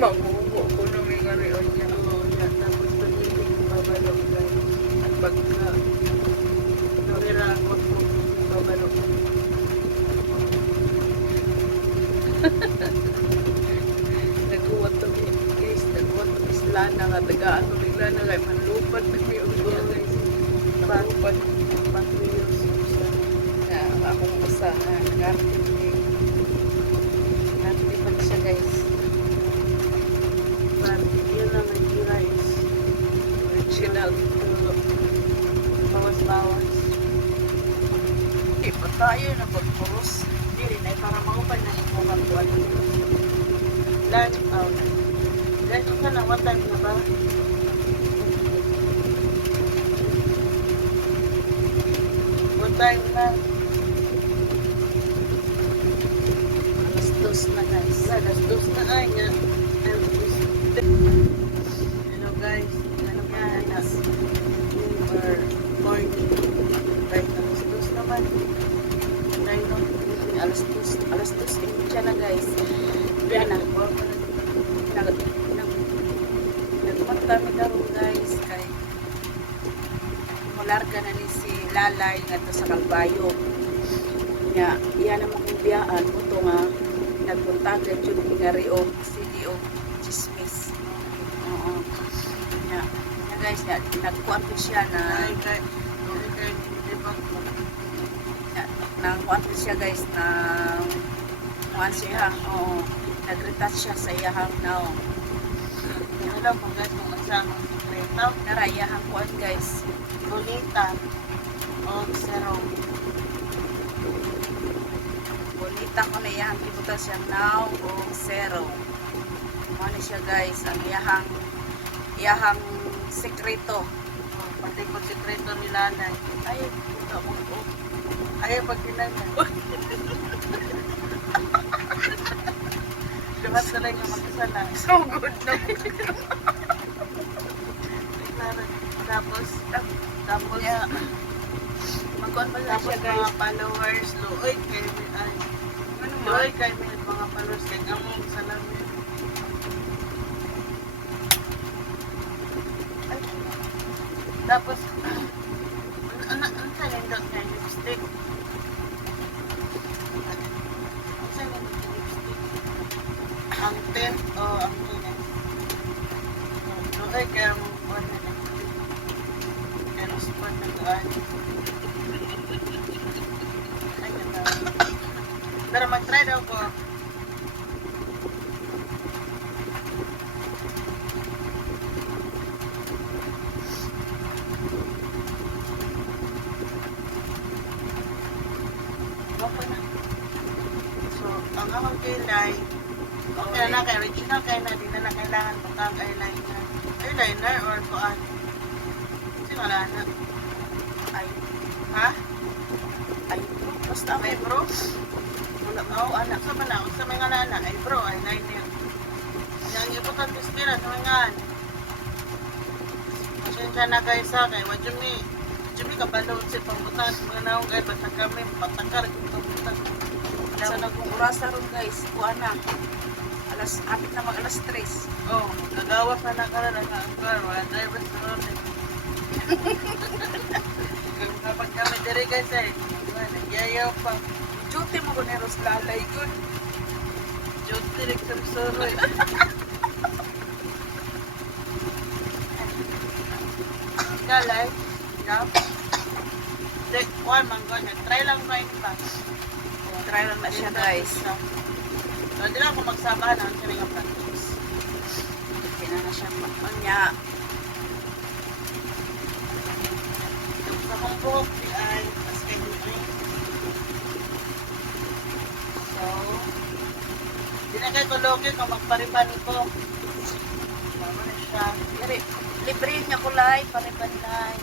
Magugo ko na may karion niya. Oo, yan. Tapos pag-ibig yung babalo, guys. At pagka Nawira ako yung babalo. nagkuwat kami, guys, nagkuwat kami sa lana nga tagaan mo nila na kay manlupad na may ulo guys. Manlupad. Pag-reels. Na akong usa nga nag-arte nag-arte pa siya guys. But yun na nag-ira is Original. bawas-bawas. Di pa tayo na pagpuros. Dili na para maupan na yung mga kuwan. Lunch out. Ganyan ka na, what time na ba? What time na? Alas dos na guys. Alas 2 na ay nga. Hello guys. Ano yan? Or morning. Right, alas 2 naman. Tayo no? Alas dos siya na guys. Kaya na. Nagpunta mi daron guys kay mularga na ni si Lalay ngadto sa Kalbayo. Nya iya na makubiyaan mo to nga nagpunta ka jud nga rio CEO Chismis. Oo. Nya guys nagkuan ko siya na di ba? nangkuan ko siya guys na kuan siya. Oo. Nag-retouch siya sa iyahang naong. Alam mo guys, kung masama si Greta, Narayahang kuan guys. Bonita, o Zero. Bonita ko na iyahang kibutan siya now o zero. Ano siya guys, ang iyahang sekreto. Pati ko sikreto ni Lanay. Ay, puta mo ko. Ayaw pag ginanya. Dumat na lang yung magkasala. So good na. Tapos, Yeah. Magkuhan pa lang tapos siya guys. mga followers, luoy kay ay, Ano mo? luoy kay may mga followers kay among salamin. Ay, tapos, ano sa nindot niya lipstick? Ano sa nindot niya lipstick? Ang 10 o ang 10 luoy kay among buwan na lipstick. Kaya respond na doon. Ay, ganda. Pero mag-try daw ko. Okay na. So, ang amang kilay, okay na kay original kay na, di na na kailangan pagkang eyeliner. Eyeliner or kuan? Kasi wala na. Ay, Ha? ay, basta May bro? Wala mo, anak sa mana, sa mga nana, ay bro, eyeliner. Yang ibutan tistira sa mga pasensya na guys ha, kay wajumi kabalot si pambutan sa mga naong ay basta kami, patakar kung pambutan. sa nag-urasa ron guys, kuha na. Apit na mag alas 3. Oh, nagawas na nakara na ka, wala tayo ba sa ron eh. Kapag kami diri guys eh, nagyayaw pa. Duty mo ko ni Ros Lalay good. Diyos tirik sa soro eh. Galay, yeah. Dek, one manggo niya. Try lang ba yun ba? Try lang na siya guys. So, hindi lang ako magsabahan ang siya nga practice. Kaya na siya niya. Sa kong buhok, ay as kayo eh. So, di na kayo kulokin kung magpariban ko. Tama na siya. Libre niya kulay, pare-panlay.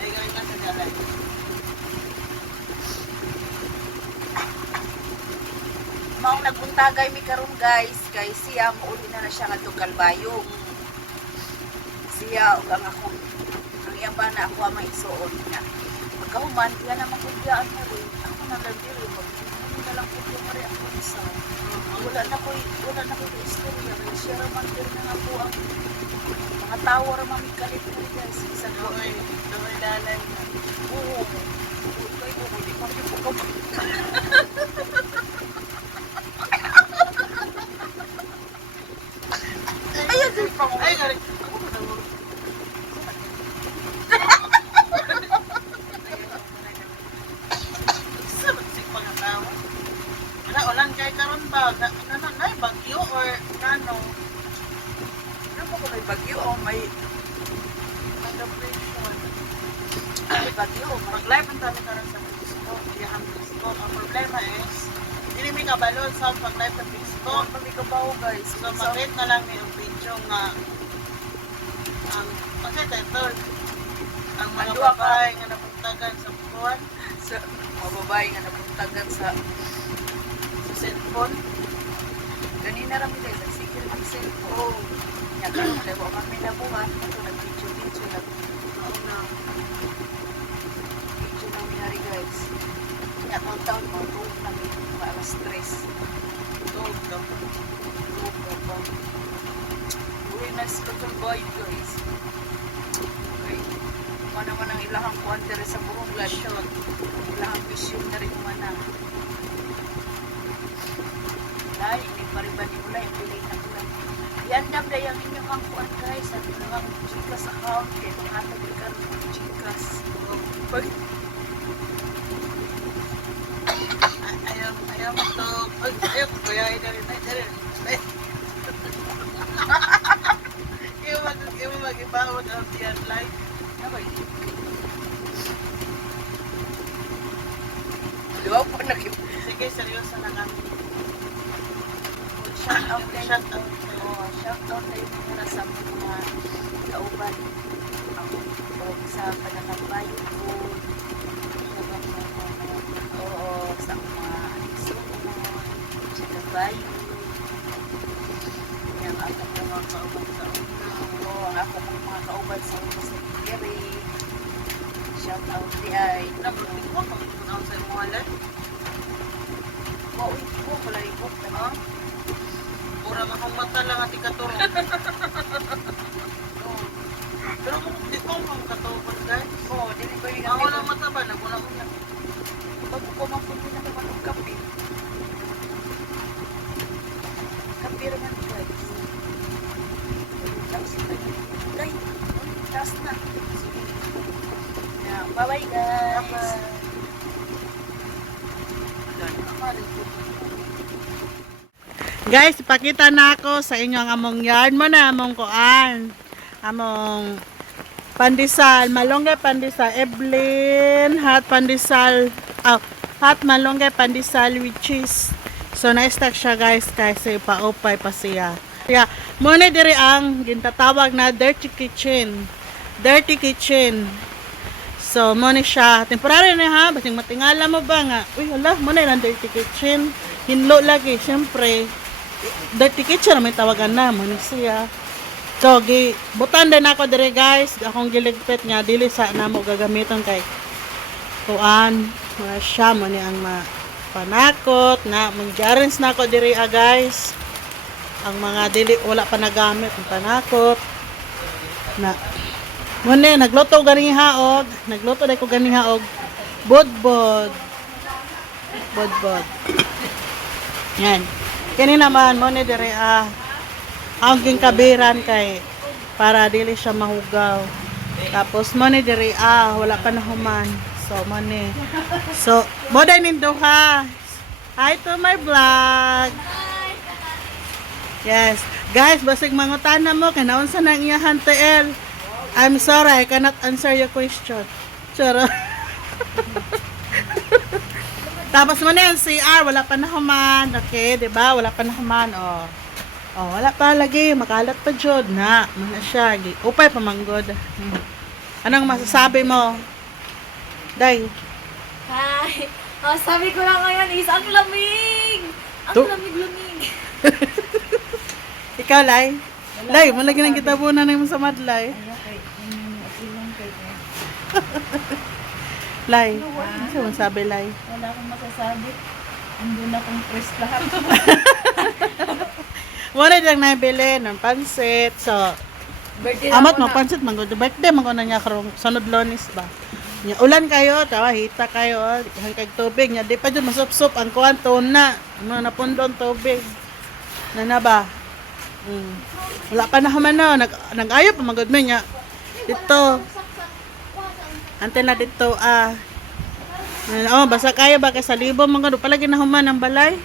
Ay, gawin ka sa galay. Maong nagbuntagay mi karon guys, kay siya mauli na siya ngadto Kalbayog. Siya ug ang akong ang iyang bana ako ang maisuon niya. Pagkahuman, yan ang makudyaan na rin. Ako na lang diri mo. Hindi na lang po yung ari ako isa. wala na ko istorya. Kaya siya raman din na nga po ang mga tower mamikalit na guys. Isang Doy lalay na. oo. Okay, hindi ko rin po Ayan, ay, galing. Ako ba na mo? Sa bagsik mga tao. Wala, ulan kay karon ba? Na bagyo or ano? Ano po kung may bagyo o may Celebration. bagyo o may Mag-live ang dami karon sa Facebook. Ang Facebook. Ang problema is, hindi may kabalon sa mag-live sa Facebook. pamikabaw guys. So, mag-rate na lang yung video nga ang kasi title ang mga Andua ka. babae nga napuntagan sa buwan Sa mga babae nga napuntagan sa sa cellphone. ganina rami guys. Nagsigil ng cellphone. Oh, Nya karon lewa kami nabuhat. Ito nag-video lang. oo na. Video lang nangyari guys. Nya taon-taon mga tuog namin. Mga alas 3. Gold ka. Tuog na pa. Uwi na sa Kakalbayo guys. Okay. Ano naman ang ilahang kuwan dere sa Burunglan. Shot. Ilahang vision na rin mana. Dahil hindi pa rin ba ni Ulay ang pilay na Ulay. Iandam na yung inyong ang kuwan guys. At ang Gcash account. Kaya mahatag ka ng Gcash. Pag Ayaw mo to. Ayaw ko kaya ay dari na dari. Ayaw mag-ibawag ang tiyan live. Nabay. Luwa po nag- Sige, seryoso na kami. shout out din. Shout out. Oh, shout out din para sa mga kauban. Ako o sa Panakagbayo ko. Oo, sa mga isuon, sa Kabayo. Yang ako po mga kauban sa una. Oo, ang ako po mga kauban sa una sa Kiri. Shout out di ay. Nabuti ko, pag-unaw sa mga live. Mauwi ko, pala ikot na no? Mura nga kong mata lang at ikaturo. Pero kung di ko ang katawag guys. Oo, dili ko yung Ako lang mata ba? Naguna-una. bago ko mapunti na naman ng kape. Kape naman guys. Tapos na. Ay, tapos na. Yeah, bye-bye guys. Guys, ipakita na ako sa inyo ang among yard mo na among kuan. Among pandesal, malunggay pandesal, Evelyn, hot pandesal, hot malunggay pandesal with cheese. So na-stack siya guys kasi paupay pa siya. Yeah, muna diri ang gintatawag na dirty kitchen. Dirty kitchen. So muna siya, temporary na ha, basing matingala mo ba nga. Uy, hala, muna yung dirty kitchen. Hinlo lagi, syempre. Dirty kitchen may tawagan na mo ni siya. So butan din ako dire guys, akong giligpit nga dili sa namo gagamiton kay kuan, siya mo ni ang panakot na mag-arrange na ako dire guys. Ang mga dili wala pa nagamit ang panakot na muna nagluto ganing haog, nagluto dai ko ganing haog. Bodbod. Yan. Kini naman mo ni dire ang kabiran kay para dili siya mahugaw. Tapos mo ni dire wala pa na human. So mo ni. So mo dai nindo ha. Hi to my vlog. Yes. Guys, basig mangutana mo kay naunsa nang iyahan TL. I'm sorry, I cannot answer your question. Charo. Tapos mo na yung CR, wala pa na human. Okay, di ba? Wala pa na human. Oh, wala pa lagi. Makalat pa jud na. Mana siya. Upay pa manggod. Anong masasabi mo? Day. Hi! Sabi ko lang ngayon is, ang lamig! Ang Tu- lamig-lamig! Ikaw, Lay? Lay, mo lagi ng kitabunan na mo sa madlay. Lay, ano sabi Lay? Wala akong masasabi. Andun akong press lahat. Muna lang nabili ng pansit. So, Birthday amat mo mo pansit man gud birthday man ko na niya karong sunod Lunes ba. Nya ulan kayo, tawa hita kayo, hangkag tubig nya di pa jud masupsup ang kuan na. Ano na pundon tubig. Na ba? Wala pa na man no, nag-ayo pa magud man nya. Dito. Ante na dito oh, basa kayo ba kay sa libo man gud palagi na human ang balay.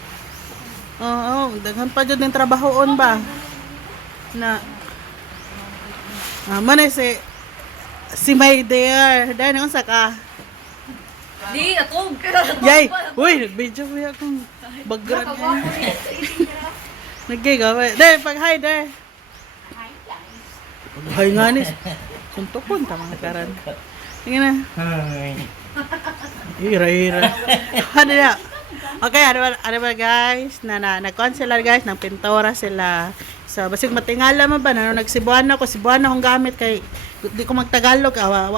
Oo, daghan pa jud ning trabahoon ba. Na manay si May there. Dahil unsa ka? Di, atog. Yay! Uy, nag-video ko akong background. Nag-gigawin. Dahil, pag-hi there. Hi nga nis. Suntukon ta mga karan. Tingnan na. Hira. Ano na? Okay, ano ba guys? Nag-consular guys, ng pintura sila. So, basig matingala mo ba? Nagsibuano ko, Cebuano akong gamit kay di ko magtagalog.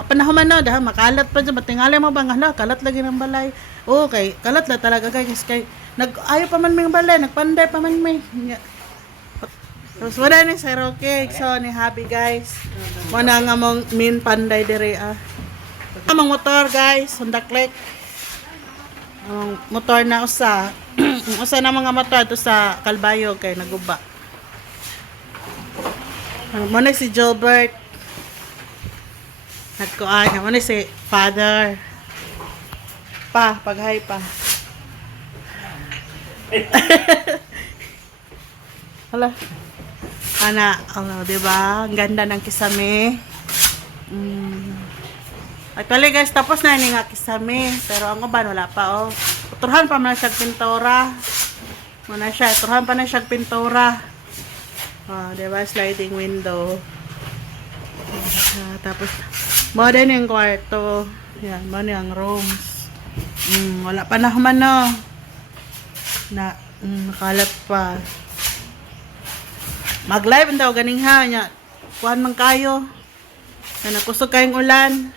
Panahon man no, dahil makalat pa dyan. Matingala mo ba? Hala, kalat lagi ng balay. Okay, kalat la talaga guys. Kay, ayaw pa man may balay, nagpanday pa man may. Tapos wala ni Zero Cake. So, ni Happy guys. Muna nga mong min panday dire Amang motor guys, Honda Click. Ang motor na usa. Usa na mga motor to sa Calbayog kay naguba. Muna si Gilbert. Nagkuan. Muna si Father. Pag-hi pa. Hala. Ana, diba? Ang ganda ng kisame. Actually guys, tapos na ni nga kisame. Pero ang uban, wala pa Turhan pa man siya pintura. Muna siya, turhan pa na siya pintura. Diba? Sliding window. Tapos, mo din yung kwarto. Yan, mo yung rooms. Wala pa na man no. Nakalat pa. Mag-live daw, ganing ha. Kuhan man kayo. Nakusog kayong ulan.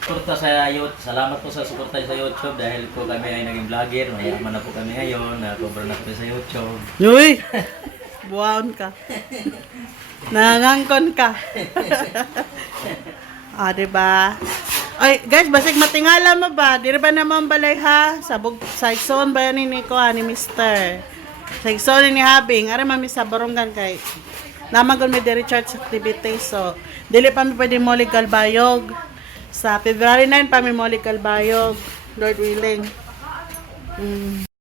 Suporta sa YouTube. Salamat po sa suporta sa YouTube dahil po kami ay naging vlogger. Mayaman na po kami ngayon. Nakobra na kami sa YouTube. Uy! Buwan ka. Nangangkon ka. Diba? Ay, guys, basig matingala mo ba? Di ba naman balay ha? Sa Ikson ba yan ni Mr. Sa Ikson ni Habing. Ara mami sa barungan kay namagon may recharge activity. So, dili pa mi pwede molig Calbayog. Sa February 9 pa mi molig Calbayog. Lord willing.